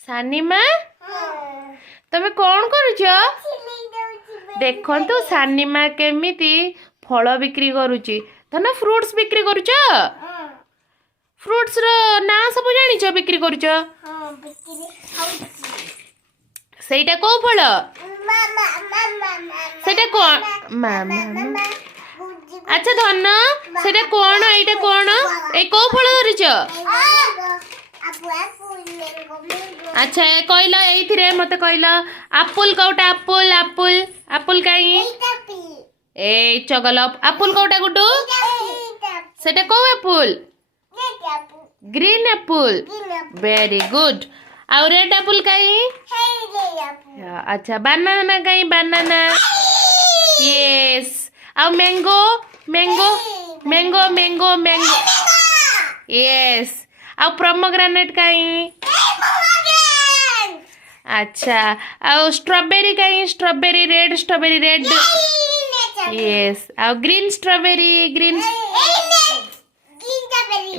सानी माँ तमे कौन करुच देखो सानी माँ केमिति फल बिक्री करुची धन फ्रूट्स बिक्री करुच फ्रूट्स रो ना सब जानिच बिक्री करुच सेटा को फल सेटा कौन मामा अच्छा धन सेटा कौन एटा कौन ए को फल धरिच अच्छा कहला एथिरे मते कहला एप्पल कोटा एप्पल एप्पल एप्पल काई ए चगल एप्पल कोटा गुडू सेटा को apple green apple very good आ रेड एप्पल काई अच्छा बनाना काई बनाना यस आ mango mango mango mango mango yes आ प्रोमोग्रेनेट काई अच्छा आ स्ट्रॉबेरी काई स्ट्रॉबेरी रेड यस आ green strawberry green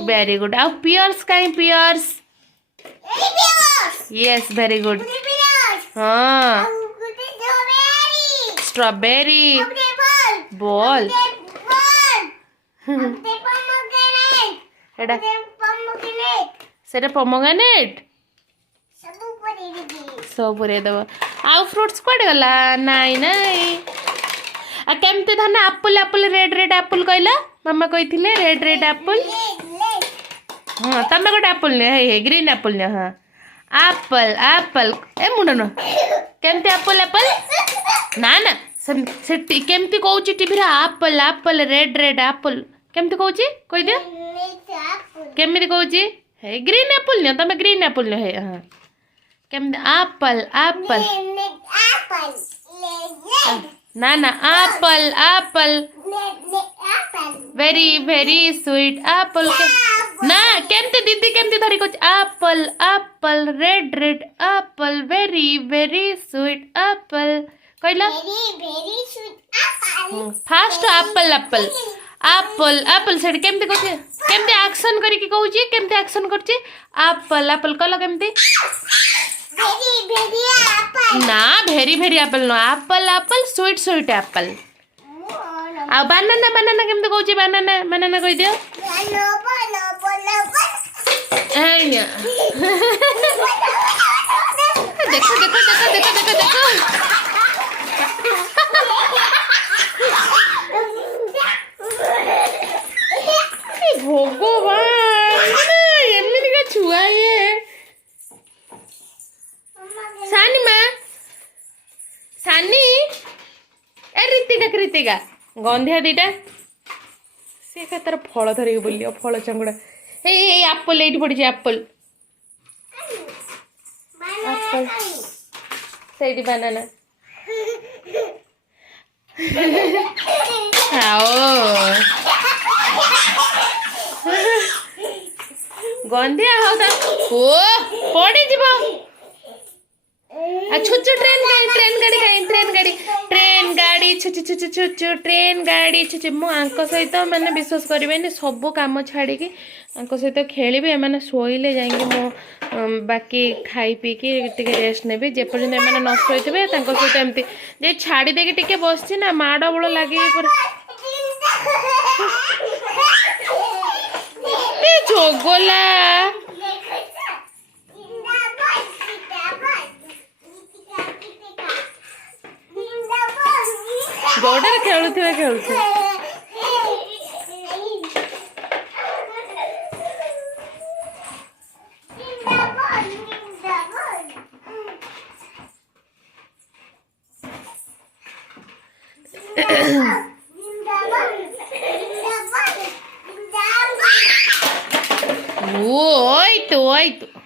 very good आ पियर्स काई पियर्स यस वेरी गुड हाँ स्ट्रॉबेरी बॉल सेटा पोमोग्रेनेट सब पुरे दब आउ फ्रूट्स कौटे गला नाई नाई आ केमते धन एप्पल एप्पल रेड एप्पल कहला मामा कही रेड एप्पल हाँ तमें गोटे एप्पल ने हे ग्रीन एप्पल ने हाँ एप्पल एप्पल ए मुंड न केमते एप्पल एप्पल ना ना से केमती कहूँ TV Apple apple red Apple केमती कहूँ कही दियो केमती कहूँ हे ग्रीन एप्पल ने तमें ग्रीन एप्पल ने हे हाँ केमती एप्पल एप्पल ना ना apple apple very very sweet apple ना केमती दीदी केमती धरी कुछ apple apple red apple very very sweet apple कहला fast apple apple apple apple से केमती कहू केमती एक्शन करिकी कहू केमती एक्शन करची एप्पल एप्पल कहला केमती ना very very apple no apple apple sweet sweet apple आ बनाना बनाना केमती कहू बनाना बनाना कह दियो देखो देखो देखो देखो देखो देखो भगवान एमती का छुआ ये सानी माँ सानी ए ऋतिका कृतिका गंधिया दीटा से तार फल धरिक बोलियो फल चंगुड़ा ए एप्पल एठी पड़ी एप्पल एप्पल सेठी बनाना गंधिया हो पड़ी जीव छुचु ट्रेन गाड़ी छुचु ट्रेन गाड़ी छुचु मु सहित मैंने विश्वास करें सब कम छाड़ी सहित खेली एम शोले जाइए मो बाकी खाई पीकी रेस्ट ने जेपर्यंत एम न शोथे सहित एमती जे छाड़ी देकी टे बस ना माड़ बड़ लगे जोगला जोड़े खेलुवे खेलुवे ओय तो